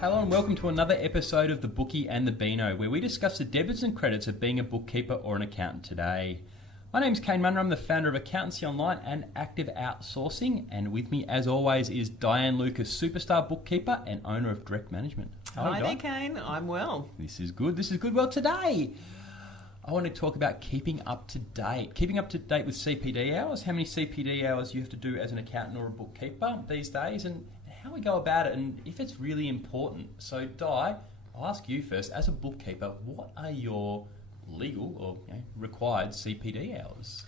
Hello and welcome to another episode of The Bookie and the Beano, where we discuss the debits and credits of being a bookkeeper or an accountant today. My name's Kane Munro, I'm the founder of Accountancy Online and Active Outsourcing, and with me as always is Diane Lucas, superstar bookkeeper and owner of Direct Management. Hi there, Kane, I'm well. This is good. Well, today I want to talk about keeping up to date with CPD hours, how many CPD hours you have to do as an accountant or a bookkeeper these days, and how we go about it, and if it's really important. So, Di, I'll ask you first. As a bookkeeper, what are your legal or required CPD hours?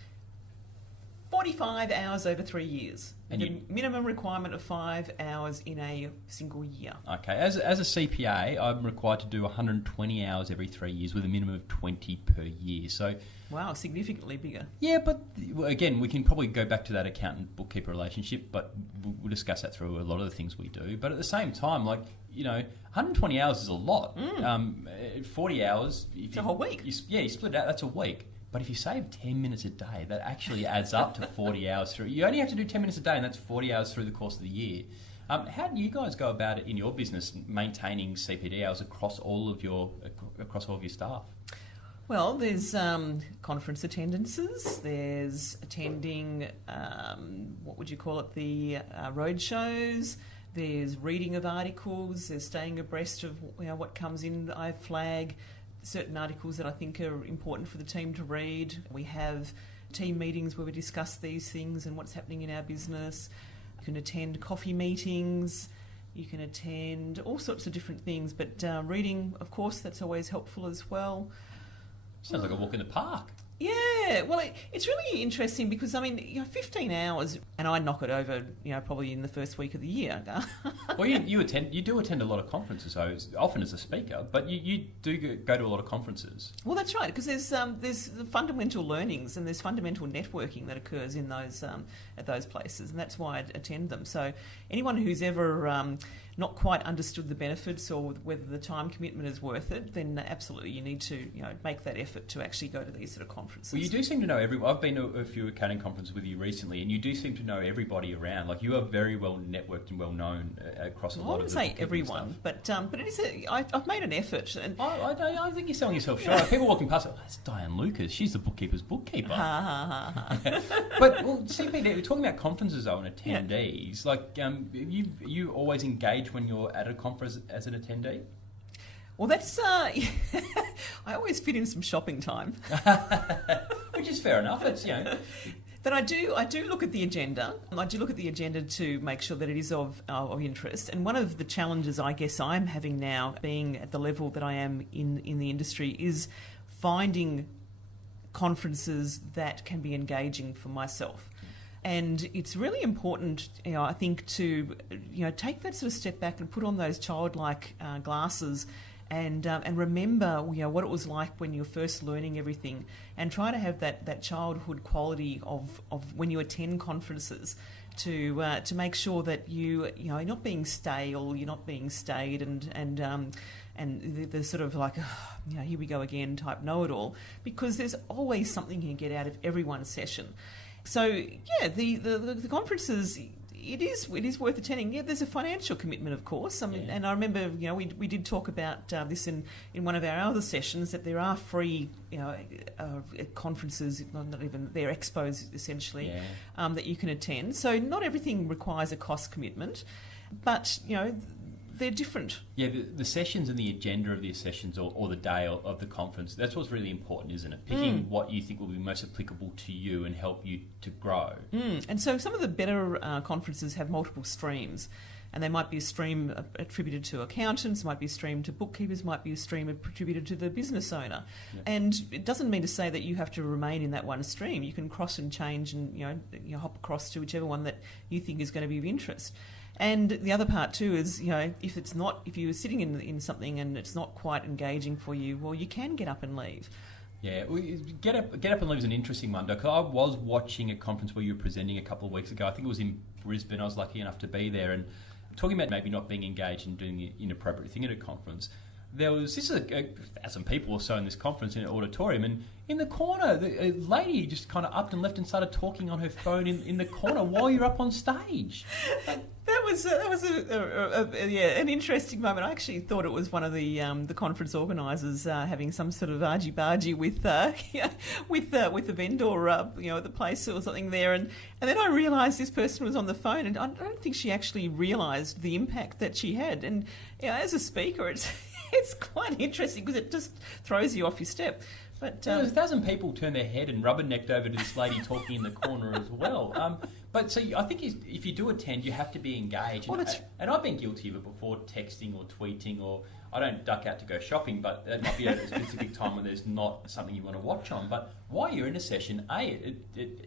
45 hours over 3 years. And the minimum requirement of 5 hours in a single year. Okay, as a CPA, I'm required to do 120 hours every 3 years with a minimum of 20 per year. So, wow, significantly bigger. Yeah, but again, we can probably go back to that accountant-bookkeeper relationship, but we'll discuss that through a lot of the things we do. But at the same time, 120 hours is a lot. 40 hours... It's a whole week. You split it out, that's a week. But if you save 10 minutes a day, that actually adds up to 40 hours through. You only have to do 10 minutes a day, and that's 40 hours through the course of the year. How do you guys go about it in your business, maintaining CPD hours across all of your staff? Well, there's conference attendances, there's attending, the road shows, there's reading of articles, there's staying abreast of what comes in. I flag certain articles that I think are important for the team to read. We have team meetings where we discuss these things and what's happening in our business. You can attend coffee meetings, you can attend all sorts of different things, but reading, of course, that's always helpful as well. Sounds like a walk in the park. Yeah, well, it's really interesting because, 15 hours, and I knock it over, probably in the first week of the year. Well, you do attend a lot of conferences, so often as a speaker, but you do go to a lot of conferences. Well, that's right, because there's the fundamental learnings and there's fundamental networking that occurs in those at those places, and that's why I attend them. So anyone who's ever not quite understood the benefits or whether the time commitment is worth it, then absolutely you need to make that effort to actually go to these sort of conferences. Well, you do seem to know everyone. I've been to a few accounting conferences with you recently, and you do seem to know everybody around. Like, you are very well networked and well known across a lot of the... I wouldn't say everyone, stuff. But it is I've made an effort. And I think you're selling yourself short. People walking past, that's Diane Lucas. She's the bookkeeper's bookkeeper. But CPD, we're talking about conferences though and attendees. Yeah. You always engage when you're at a conference as an attendee? Well, that's... I always fit in some shopping time. Which is fair enough. It's, But I do look at the agenda. I do look at the agenda to make sure that it is of interest. And one of the challenges I guess I'm having now, being at the level that I am in the industry, is finding conferences that can be engaging for myself. And it's really important, I think, to take that sort of step back and put on those childlike glasses and remember what it was like when you were first learning everything, and try to have that childhood quality of when you attend conferences to make sure that you're not being stale, you're not being staid, and the sort of here we go again type know-it-all, because there's always something you can get out of every one session. So the conferences, it is worth attending. Yeah, there's a financial commitment, of course. And I remember we did talk about this in one of our other sessions, that there are free conferences, not even, they're expos essentially, that you can attend. So not everything requires a cost commitment, but they're different. Yeah, the sessions and the agenda of the sessions or the day of the conference, that's what's really important, isn't it? Picking what you think will be most applicable to you and help you to grow. And so some of the better conferences have multiple streams, and they might be a stream attributed to accountants, might be a stream to bookkeepers, might be a stream attributed to the business owner. Yeah. And it doesn't mean to say that you have to remain in that one stream. You can cross and change and hop across to whichever one that you think is going to be of interest. And the other part too is, if you're sitting in something and it's not quite engaging for you, well, you can get up and leave. Yeah, get up and leave is an interesting one. Because I was watching a conference where you were presenting a couple of weeks ago. I think it was in Brisbane. I was lucky enough to be there, and talking about maybe not being engaged and doing the inappropriate thing at a conference. There was 1,000 people or so in this conference in an auditorium, and in the corner, a lady just kind of upped and left and started talking on her phone in the corner while you're up on stage. That an interesting moment. I actually thought it was one of the conference organisers having some sort of argy-bargy with the vendor, at the place or something there, and then I realised this person was on the phone, and I don't think she actually realised the impact that she had. And as a speaker, it's quite interesting because it just throws you off your step. But there's 1,000 people turn their head and rubbernecked over to this lady talking in the corner as well. But so I think if you do attend, you have to be engaged. And I've been guilty of it before, texting or tweeting, or I don't duck out to go shopping, but that might be at a specific time when there's not something you want to watch on. But while you're in a session,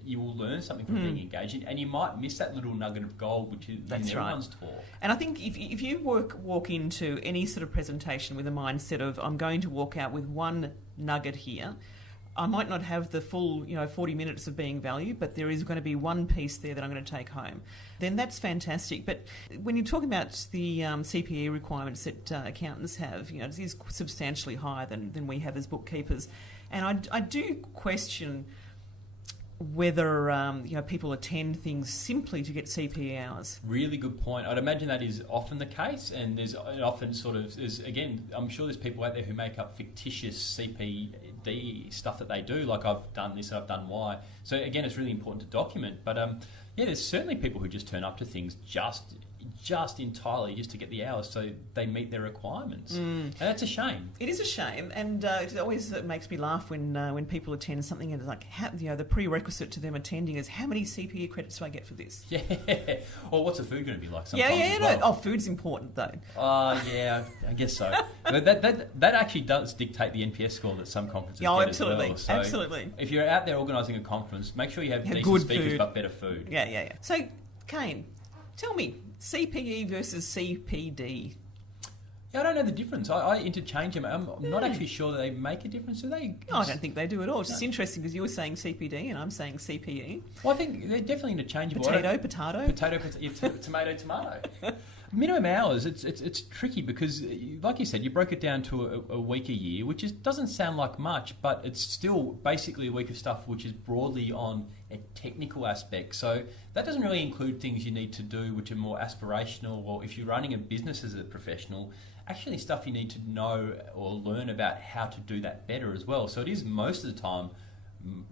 you will learn something from being engaged, and you might miss that little nugget of gold, which is in everyone's talk. And I think if you walk into any sort of presentation with a mindset of, I'm going to walk out with one nugget here, I might not have the full 40 minutes of being valued, but there is going to be one piece there that I'm going to take home, then that's fantastic. But when you're talking about the CPE requirements that accountants have, it is substantially higher than we have as bookkeepers. And I do question whether people attend things simply to get CPE hours. Really good point. I'd imagine that is often the case, and there's often again, I'm sure there's people out there who make up fictitious CPD stuff that they do, like I've done this, I've done Y. So again, it's really important to document. But there's certainly people who just turn up to things just entirely just to get the hours so they meet their requirements. And that's a shame. It is a shame, and it always makes me laugh when people attend something and it's like, the prerequisite to them attending is, how many CPE credits do I get for this? Yeah. Or what's the food going to be like sometimes? No. Oh, food's important though. Yeah, I guess so. But that actually does dictate the NPS score that some conferences get absolutely. as well. So absolutely. If you're out there organising a conference, make sure you have decent good speakers food. but better food. Yeah. So, Kane, tell me, CPE versus CPD. Yeah, I don't know the difference. I interchange them. I'm not actually sure that they make a difference, do they? No, I don't think they do at all. It's just interesting because you were saying CPD and I'm saying CPE. Well, I think they're definitely interchangeable. Tomato. Tomato. Minimum hours, it's tricky because, like you said, you broke it down to a week a year, which doesn't sound like much, but it's still basically a week of stuff which is broadly on a technical aspect. So that doesn't really include things you need to do which are more aspirational, or if you're running a business as a professional, actually stuff you need to know or learn about how to do that better as well. So it is most of the time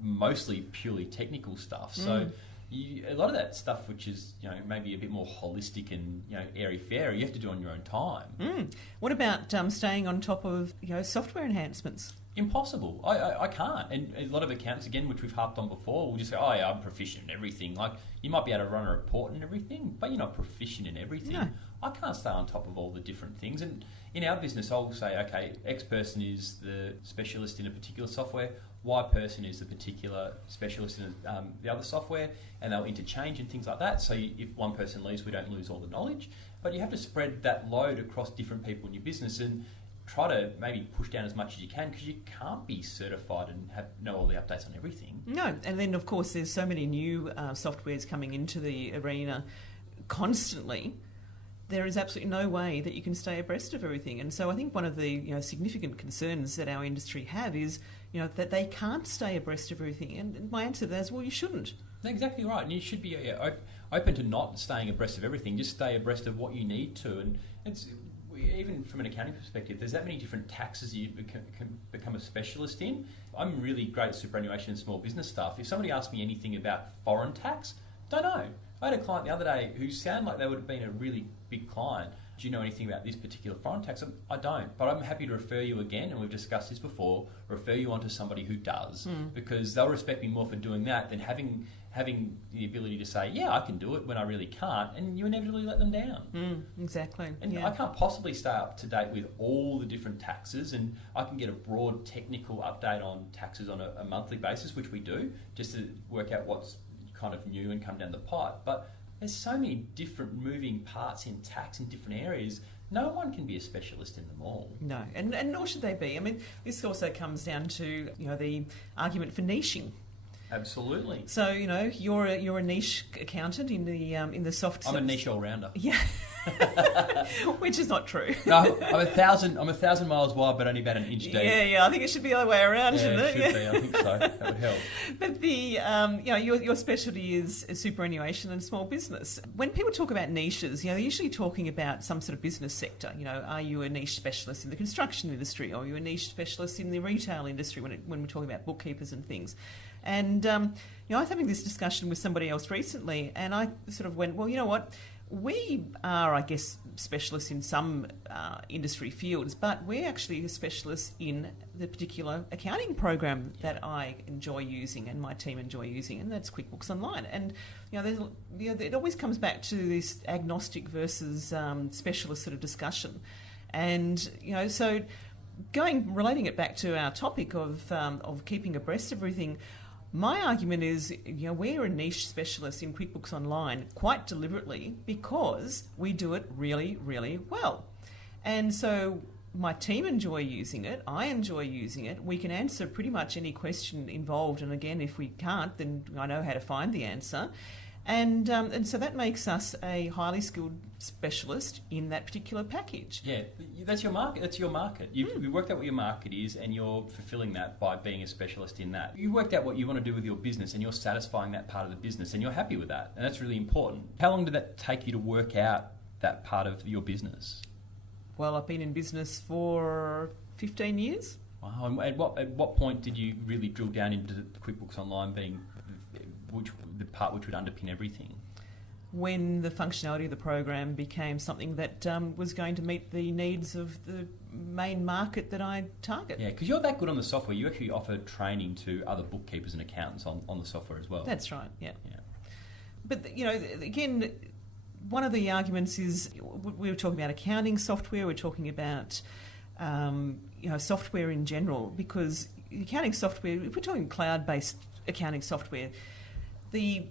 mostly purely technical stuff. So a lot of that stuff which is maybe a bit more holistic and airy-fairy, you have to do on your own time. What about staying on top of software enhancements? Impossible. I can't. And a lot of accountants, again, which we've harped on before, will just say, oh yeah, I'm proficient in everything. Like, you might be able to run a report and everything, but you're not proficient in everything. No. I can't stay on top of all the different things. And in our business, I'll say, okay, X person is the specialist in a particular software, Y person is the particular specialist in the other software, and they'll interchange and things like that. So if one person leaves, we don't lose all the knowledge. But you have to spread that load across different people in your business and try to maybe push down as much as you can, because you can't be certified and know all the updates on everything. No, and then of course there's so many new softwares coming into the arena constantly. There is absolutely no way that you can stay abreast of everything. And so I think one of the significant concerns that our industry have is that they can't stay abreast of everything. And my answer to that is, well, you shouldn't. Exactly right. And you should be open to not staying abreast of everything. Just stay abreast of what you need to. And even from an accounting perspective, there's that many different taxes you can become a specialist in. I'm really great at superannuation and small business stuff. If somebody asks me anything about foreign tax, don't know. I had a client the other day who sounded like they would have been a really big client. Do you know anything about this particular foreign tax? I don't, but I'm happy to refer you again, and we've discussed this before, refer you on to somebody who does, because they'll respect me more for doing that than having the ability to say, yeah, I can do it when I really can't, and you inevitably let them down. Exactly. And I can't possibly stay up to date with all the different taxes, and I can get a broad technical update on taxes on a monthly basis, which we do, just to work out what's kind of new and come down the pipe. But there's so many different moving parts in tax in different areas. No one can be a specialist in them all. No, and nor should they be. I mean, this also comes down to the argument for niching. Absolutely. So you're a niche accountant in the soft. I'm a niche all rounder. Yeah. Which is not true. No, I'm 1,000 miles wide, but only about an inch deep. Yeah. I think it should be the other way around, shouldn't it? Should be. I think so. That would help. But your specialty is superannuation and small business. When people talk about niches, they're usually talking about some sort of business sector. Are you a niche specialist in the construction industry, or are you a niche specialist in the retail industry when we're talking about bookkeepers and things? And I was having this discussion with somebody else recently, and I sort of went, well, you know what? We are, I guess, specialists in some industry fields, but we're actually specialists in the particular accounting program that I enjoy using and my team enjoy using, and that's QuickBooks Online. And it always comes back to this agnostic versus specialist sort of discussion. And so relating it back to our topic of keeping abreast of everything. My argument is, we're a niche specialist in QuickBooks Online quite deliberately because we do it really, really well. And so my team enjoy using it. I enjoy using it. We can answer pretty much any question involved. And again, if we can't, then I know how to find the answer. And so that makes us a highly skilled specialist in that particular package. Yeah, that's your market. That's your market. You've worked out what your market is, and you're fulfilling that by being a specialist in that. You worked out what you want to do with your business, and you're satisfying that part of the business, and you're happy with that, and that's really important. How long did that take you to work out that part of your business? Well, I've been in business for 15 years. Wow. And at what point did you really drill down into QuickBooks Online being the part which would underpin everything? When the functionality of the program became something that was going to meet the needs of the main market that I target. Yeah, because you're that good on the software, you actually offer training to other bookkeepers and accountants on the software as well. That's right, yeah. But, again, one of the arguments is we were talking about accounting software, we're talking about software in general, because accounting software, if we're talking cloud-based accounting software, the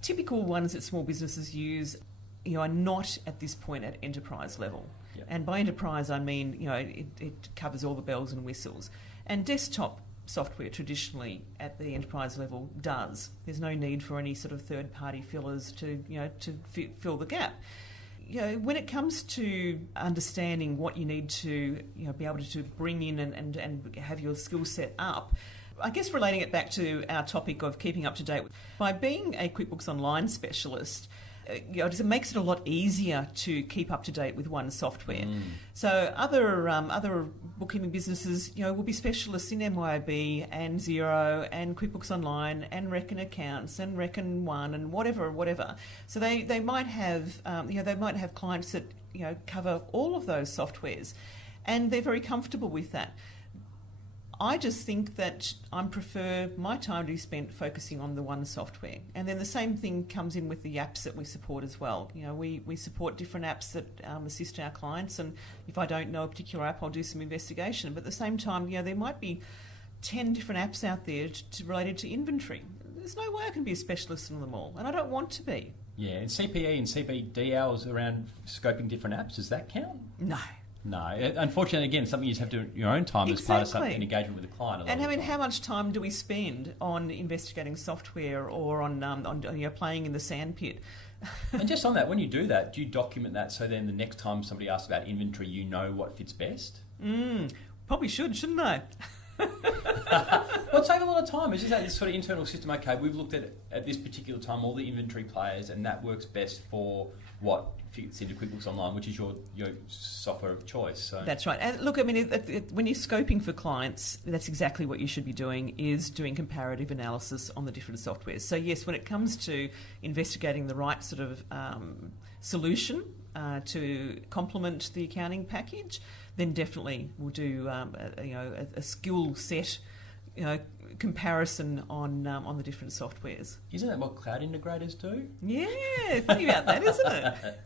typical ones that small businesses use, are not at this point at enterprise level. Yep. And by enterprise, I mean, it covers all the bells and whistles. And desktop software traditionally at the enterprise level does. There's no need for any sort of third-party fillers to fill the gap. When it comes to understanding what you need to, be able to bring in and have your skill set up, I guess relating it back to our topic of keeping up to date, by being a QuickBooks Online specialist, it makes it a lot easier to keep up to date with one software. So other bookkeeping businesses, will be specialists in MYOB and Xero and QuickBooks Online and Reckon Accounts and Reckon One and whatever. So they might have clients that cover all of those softwares, and they're very comfortable with that. I just think that I prefer my time to be spent focusing on the one software. And then the same thing comes in with the apps that we support as well. We support different apps that assist our clients, and if I don't know a particular app, I'll do some investigation. But at the same time, there might be 10 different apps out there related to inventory. There's no way I can be a specialist in them all, and I don't want to be. Yeah, and CPE and CPD hours around scoping different apps, does that count? No, unfortunately, again, something you just have to do in your own time as part of an engagement with the client. And how much time do we spend on investigating software or on playing in the sandpit? And just on that, when you do that, do you document that so then the next time somebody asks about inventory, you know what fits best? Probably shouldn't I? Well, it saves a lot of time. It's just that this sort of internal system. Okay, we've looked at this particular time all the inventory players, and that works best for what fits into QuickBooks Online, which is your software of choice. So. That's right. And look, I mean, when you're scoping for clients, that's exactly what you should be doing, is doing comparative analysis on the different softwares. So yes, when it comes to investigating the right sort of solution to complement the accounting package, then definitely we'll do a skill set comparison on the different softwares. Isn't that what cloud integrators do? Yeah, funny about that, isn't it?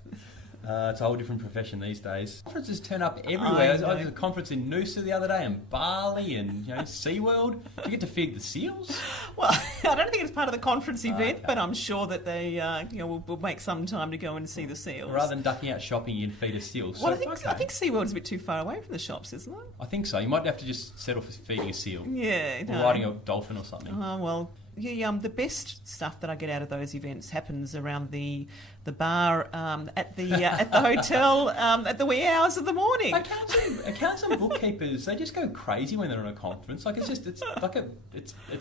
It's a whole different profession these days. Conferences turn up everywhere. I was at a conference in Noosa the other day, and Bali, and SeaWorld. Do you get to feed the seals? Well, I don't think it's part of the conference event, but I'm sure that they will make some time to go and see the seals. Rather than ducking out shopping, you'd feed a seal. Well, I think SeaWorld's a bit too far away from the shops, isn't it? I think so. You might have to just settle for feeding a seal. Yeah. Or riding a dolphin or something. Oh, well, the best stuff that I get out of those events happens around the bar at the hotel at the wee hours of the morning. Accountants and bookkeepers, they just go crazy when they're on a conference. Like it's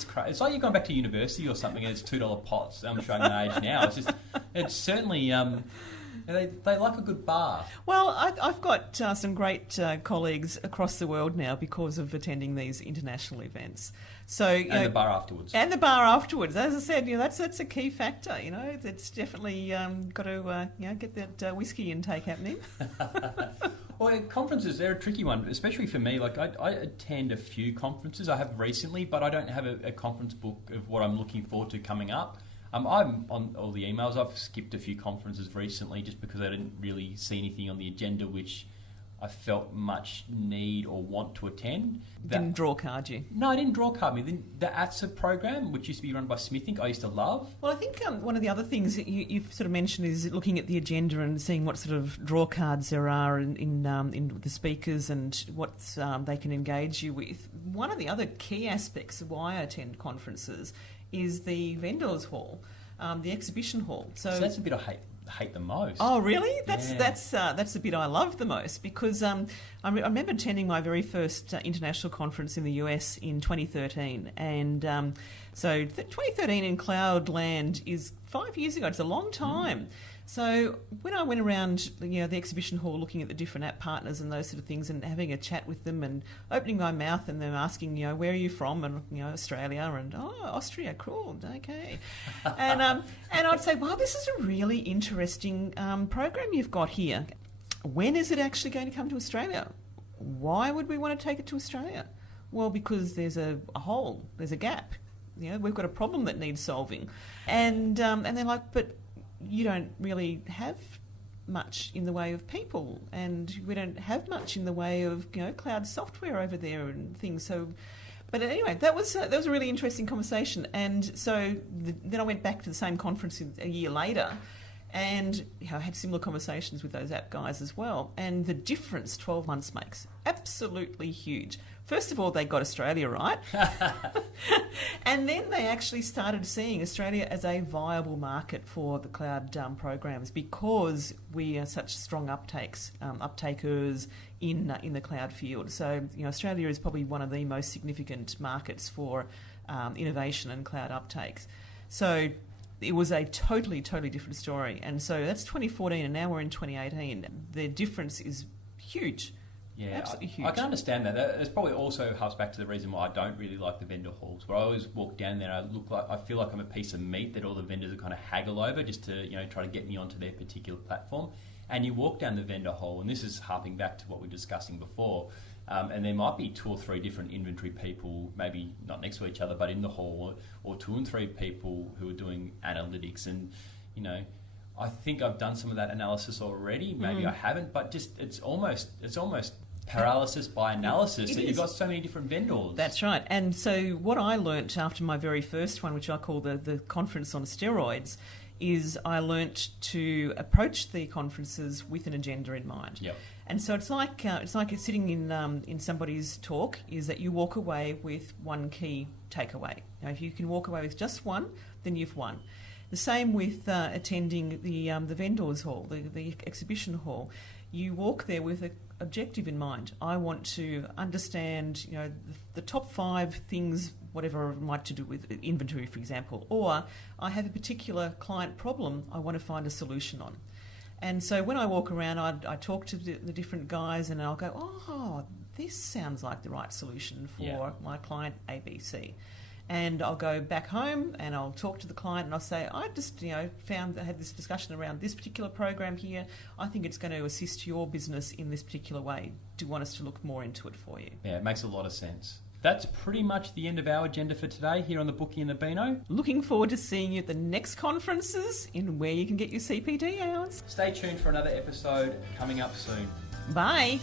crazy. It's like you're going back to university or something, and it's $2 pots. I'm showing my age now. It's certainly. They like a good bar. Well, I've got some great colleagues across the world now because of attending these international events. So the bar afterwards. And the bar afterwards. As I said, that's a key factor. It's definitely got to get that whiskey intake happening. Well, conferences, they're a tricky one, especially for me. Like I attend a few conferences. I have recently, but I don't have a conference book of what I'm looking forward to coming up. I'm on all the emails. I've skipped a few conferences recently just because I didn't really see anything on the agenda which I felt much need or want to attend. Didn't draw card you? No, I didn't draw card me. The ATSA program, which used to be run by Smithink, I used to love. Well, I think one of the other things that you've sort of mentioned is looking at the agenda and seeing what sort of draw cards there are in the speakers and what they can engage you with. One of the other key aspects of why I attend conferences is the vendors hall, the exhibition hall. So that's the bit I hate the most. Oh, really? That's the bit I love the most because I remember attending my very first international conference in the US in 2013, and so 2013 in cloud land is 5 years ago. It's a long time. So when I went around, the exhibition hall, looking at the different app partners and those sort of things, and having a chat with them, and opening my mouth, and them asking, where are you from, and Australia, and Austria, cool, okay, and I'd say, wow, this is a really interesting program you've got here. When is it actually going to come to Australia? Why would we want to take it to Australia? Well, because there's a hole, there's a gap. We've got a problem that needs solving, and they're like, but you don't really have much in the way of people, and we don't have much in the way of cloud software over there and things. So, but anyway, that was a really interesting conversation. And so then I went back to the same conference a year later, and I had similar conversations with those app guys as well. And the difference 12 months makes absolutely huge. First of all, they got Australia right. And then they actually started seeing Australia as a viable market for the cloud programs because we are such strong uptakers in the cloud field. So, Australia is probably one of the most significant markets for innovation and cloud uptakes. So it was a totally different story. And so that's 2014, and now we're in 2018. The difference is huge. Yeah, absolutely huge. I can understand that. It's probably also harks back to the reason why I don't really like the vendor halls, where I always walk down there and I feel like I'm a piece of meat that all the vendors are kind of haggle over just to try to get me onto their particular platform. And you walk down the vendor hall, and this is harping back to what we were discussing before, and there might be 2 or 3 different inventory people, maybe not next to each other, but in the hall, or 2 and 3 people who are doing analytics, and I think I've done some of that analysis already. Maybe I haven't, but just it's almost paralysis by analysis that you've got so many different vendors. That's right. And so what I learnt after my very first one, which I call the conference on steroids, is I learnt to approach the conferences with an agenda in mind. Yep. And so it's like sitting in somebody's talk, is that you walk away with one key takeaway. Now, if you can walk away with just one, then you've won. The same with attending the vendors hall, the exhibition hall. You walk there with an objective in mind. I want to understand, the top 5 things, whatever might to do with inventory, for example, or I have a particular client problem I want to find a solution on. And so when I walk around, I talk to the different guys, and I'll go, oh, this sounds like the right solution for my client ABC. And I'll go back home and I'll talk to the client and I'll say, I just found that I had this discussion around this particular program here. I think it's going to assist your business in this particular way. Do you want us to look more into it for you? Yeah, it makes a lot of sense. That's pretty much the end of our agenda for today here on the Bookie and the Beano. Looking forward to seeing you at the next conferences in where you can get your CPD hours. Stay tuned for another episode coming up soon. Bye.